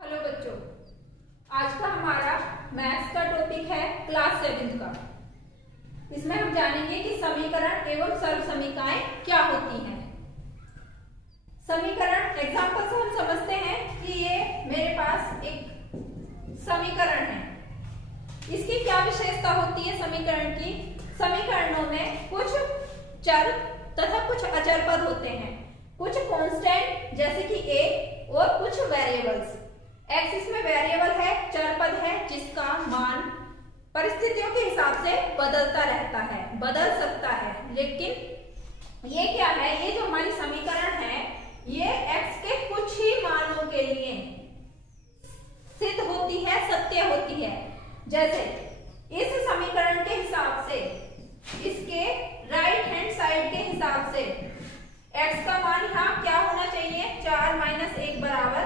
Hello बच्चों, आज का हमारा मैथ्स का टॉपिक है क्लास 7th का। इसमें हम जानेंगे कि समीकरण एवं सर्वसमीकाएं क्या होती हैं। समीकरण एग्जाम्पल से हम समझते हैं कि ये मेरे पास एक समीकरण है। इसकी क्या विशेषता होती है समीकरण की? समीकरणों में कुछ चर तथा कुछ अचर पद होते हैं, कुछ कांस्टेंट जैसे कि a और कुछ वेरिएबल्स। x इसमें वेरिएबल है, चर पद है जिसका मान परिस्थितियों के हिसाब से बदलता रहता है, बदल सकता है। लेकिन ये क्या है, ये जो हमारी समीकरण है ये x के कुछ ही मानों के लिए सिद्ध होती है, सत्य होती है। जैसे इस समीकरण के हिसाब से, इसके राइट हैंड साइड के हिसाब से x का मान यहाँ क्या होना चाहिए? 4 - 1 बराबर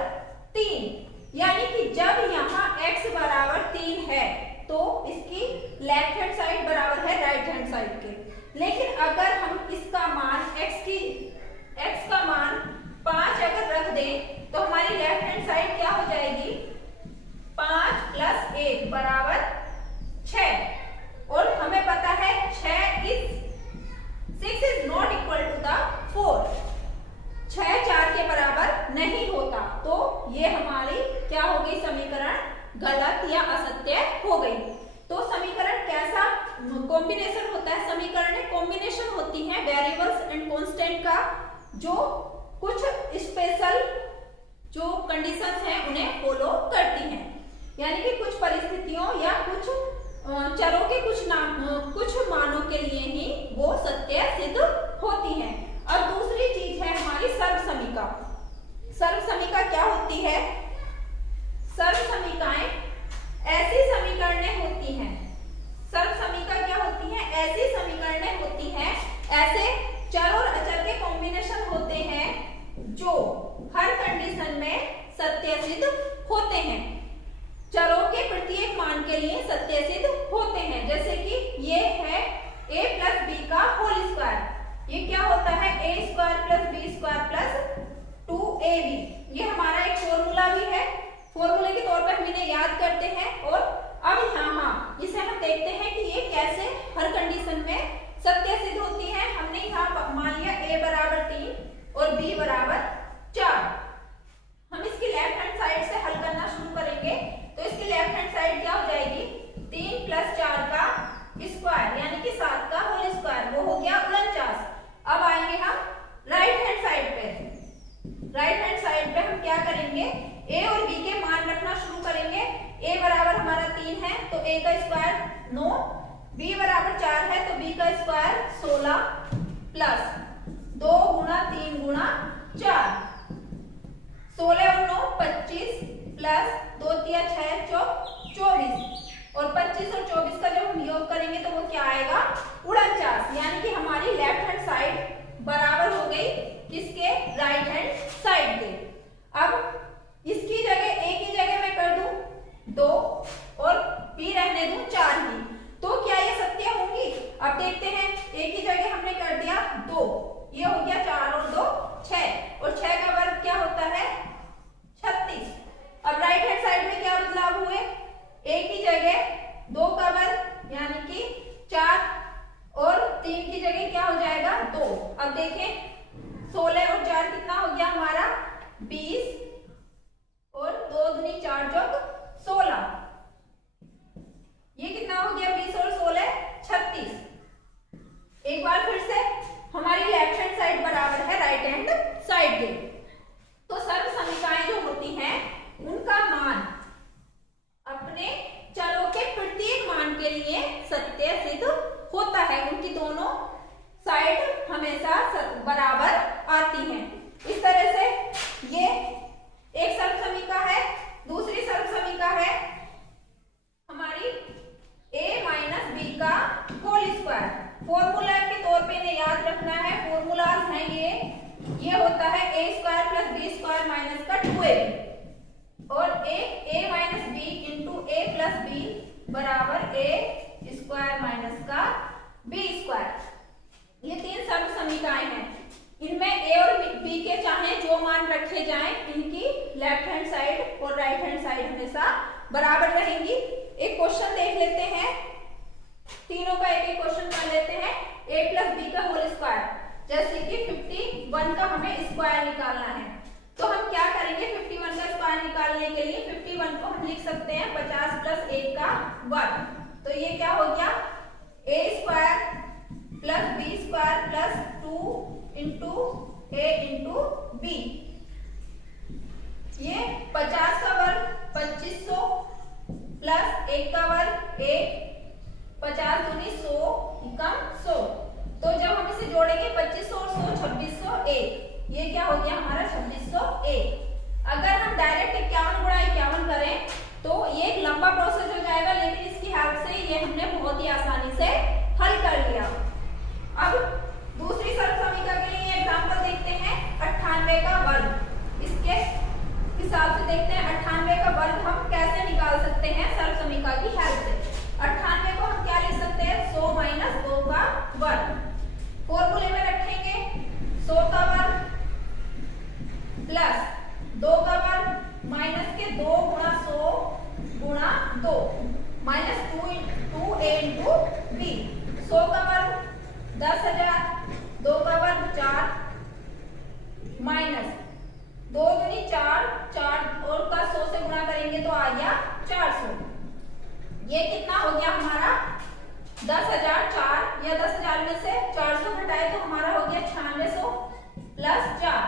3। यानी कि जब यहाँ x बराबर 3 है तो इसकी लेफ्ट हैंड साइड बराबर है राइट हैंड साइड के। लेकिन अगर हम इसका मान x का मान 5 अगर रख दें तो हमारी लेफ्ट हैंड साइड क्या हो जाएगी? 5 + 1 बराबर 6। और हमें पता है 6 is not equal to the 4। 6 4 के बराबर नहीं होता, तो ये हमारी क्या हो गई? समीकरण गलत या असत्य हो गई। तो समीकरण कैसा कॉम्बिनेशन होता है? समीकरण में कॉम्बिनेशन होती है वेरिएबल्स एंड कांस्टेंट का, जो कुछ स्पेशल जो कंडीशंस हैं उन्हें फॉलो करती हैं। यानी कि कुछ परिस्थितियों या कुछ चरों के कुछ मानों के लिए ही वो सत्य सिद्ध होती हैं। और दूसरी चीज है हमारी सर्वसमीका। सर्वसमीका क्या होती है? सर्वसमीकाएं ऐसी समीकरणें होती हैं। सर्वसमीका क्या होती है? ऐसी समीकरणें होती हैं, ऐसे चर और अचर के कॉम्बिनेशन होते हैं जो हर कंडीशन में सत्य सिद्ध होते हैं, चरों के प्रत्येक मान के लिए सत्य सिद्ध होते हैं। जैसे कि ये है a + b का होल स्क्वायर। ये क्या होता है? a² + b² + 2ab। ये हमारा एक फॉर्मूला भी है, फॉर्मूले के तौर पे हम इन्हें याद करते हैं। और अब यहाँ इसे हम देखते हैं कि ये कैसे हर कंडीशन में सत्य सिद्ध होती है। हमने यहाँ मान लिया a बराबर 3 और b बराबर 4। हम इसकी लेफ्ट हैंड साइड से हल करना शुरू करेंगे तो इसकी लेफ्ट हैंड साइड क्या हो जाएगी? 3 + 4 का स्क्वायर यानी कि 7 का होल स्क्वायर, वो हो गया 49। अब आएंगे हम राइट हैंड साइड पे। राइट हैंड साइड पे हम क्या करेंगे? a और b के मान रखना शुरू करेंगे। a बराबर हमारा 3 है तो a का स्क्वायर 9, b बराबर 4 है तो b का स्क्वायर 16 प्लस 2 × 3 × 4, 16 और 9 25 प्लस 2 × 3 = 6 24। और 25 और 24 का जब हम योग करेंगे तो वो क्या आएगा? 49। यानी कि हमारी लेफ्ट हैंड साइड बराबर हो गई किसके? राइट हैंड साइड के। अब इसकी जगह a की जगह मैं कर दूं 2 और b रहने दूं 4 ही, तो क्या ये सत्य होंगी? अब देखते हैं, a की जगह हमने कर दिया 2, ये हो गया 4 और 2 6, और 6 का वर्ग क्या होता है? 36। अब राइट हैंड साइड में क्या बदलाव हुए? a की जगह 2 का वर्ग यानी कि 4 और 3 की जगह क्या हो जाएगा? 2। अब देखें 16 और 4 कितना हो गया हमारा? 20 और 2 दूनी 4 + 16। ये कितना हो गया? 20 और 16 36। एक बार फिर से हमारी लेफ्ट हैंड साइड बराबर है राइट हैंड साइड के। तो सर्वसमीकाएं जो होती हैं उनका मान अपने चरों के प्रत्येक मान के लिए सत्य सिद्ध होता है। उनकी दोनों साइड हमेशा बराबर आती हैं। इस तरह से ये एक सर्वसमीका है। दूसरी सर्वसमीका है हमारी a - b का होल स्क्वायर। फॉर्मूला के तौर पे इन्हें याद रखना है। फॉर्मूलाज हैं ये होता है a² + b² - का 2ab और a - b × a + b बराबर a² - का b²। ये 3 सर्वसमीकाएं हैं। इनमें a और b के चाहे जो मान रखे जाएं, इनकी लेफ्ट हैंड साइड और राइट हैंड साइड हमेशा बराबर रहेंगी। एक क्वेश्चन देख लेते हैं, तीनों का एक एक क्वेश्चन कर लेते हैं। a प्लस बी का होल स्क्वायर, जैसे कि 51 का हमें स्क्वायर निकालना है, तो हम क्या करेंगे? 51 का स्क्वायर निकालने के लिए 51 को हम लिख सकते हैं 50 प्लस 1 का वर्ग। तो ये क्या हो गया? a square plus B square plus 2 into a into B. ये 50 का वर्ग 2500 प्लस 1 का वर्ग 1, 50 दूनी 100 एकम 100। तो जब हम इसे जोड़ेंगे 2500 और 100 2601, ये क्या हो गया हमारा 2601। अगर हम डायरेक्ट 51 गुणा 51 करें तो ये एक लंबा प्रोसेस हो जाएगा, लेकिन इसकी हेल्प से ये हमने बहुत ही आसानी से हल कर लिया। अब दूसरी सरल समीकरण के लिए एग्जांपल देखते हैं 98 का वर्ग। इसके हिसाब से देखते हैं 98 का वर्ग हम कैसे निकाल सकते हैं सरल समीकरण की हेल्प से। 98 को हम क्या लिख सकते हैं? 100 माइनस 2 का वर्ग। फॉर्मूले में रखेंगे 100 का वर्ग प्लस 2 का वर्ग माइनस के 2 गुणा 100 गुणा 2 माइनस 2a इंटू बी। 100 का वर्ग 10,000, 2 का वर्ग 4 माइनस 2 दूनी 4, 4 और का 100 से गुणा करेंगे तो आ गया 400। ये कितना हो गया हमारा? 10,004 या 10,000 में से 400 घटाए तो हमारा हो गया 9600 प्लस 4,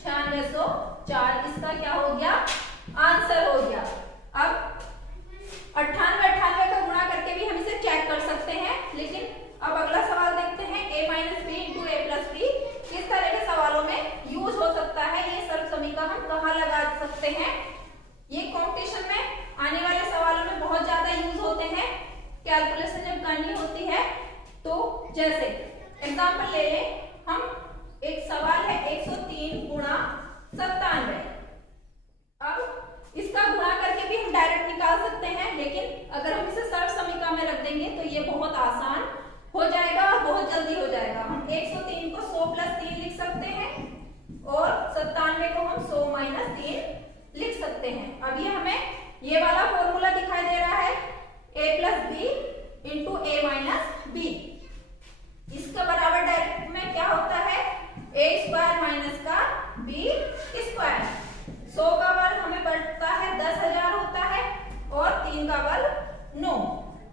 9604। इसका क्या हो गया? आंसर हो गया। अब 98 का गुणा करके भी हम इसे चेक कर सकते हैं, लेकिन अब अगला सवाल देखते हैं a minus B into A plus B. किस तरह के सवालों में यूज हो सकता है? ये सरल समीकरण हम कहाँ लगा सकते हैं? ये कंपटीशन में आने वाले सवालों में बहुत ज्यादा यूज होते हैं। कैलकुलेशन जब करनी होती है तो जैसे एग्जांपल ले लें, हम एक सवाल है 103 गुणा 97। अब इसका गुणा करके भी हम डायरेक्ट निकाल सकते हैं, लेकिन अगर हम इसे सरल समीकरण में रख देंगे तो ये बहुत आसान हो जाएगा और बहुत जल्दी हो जाएगा। हम 103 को 100 प्लस 3 लिख सकते हैं और 97 को हम 100 माइनस 3 लिख सकते हैं। अब ये हमें ये वाला फॉर्मूला दिखाई दे रहा है a plus B into A minus B. इसका बराबर डायरेक्ट में क्या होता है? a स्क्वायर माइनस का b स्क्वायर। 100 का वर्ग हमें पड़ता है 10,000 होता है और 3 का वर्ग 9,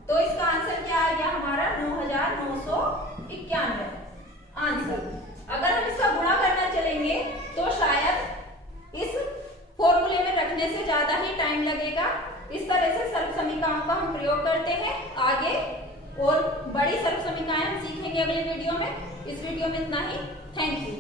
तो इसका आंसर क्या आ गया हमारा? 9,991 आंसर। अगर हम इसका गुणा करना चलेंगे तो शायद इस फॉर्मूले में रखने से ज्यादा ही टाइम लगेगा। इस तरह से सरल समीकरणों का हम प्रयोग करते हैं। आगे और बड़ी सरल समीकरण हम सीखेंगे अगले वीडियो में। इस वीडियो में इतना ही। Thank you.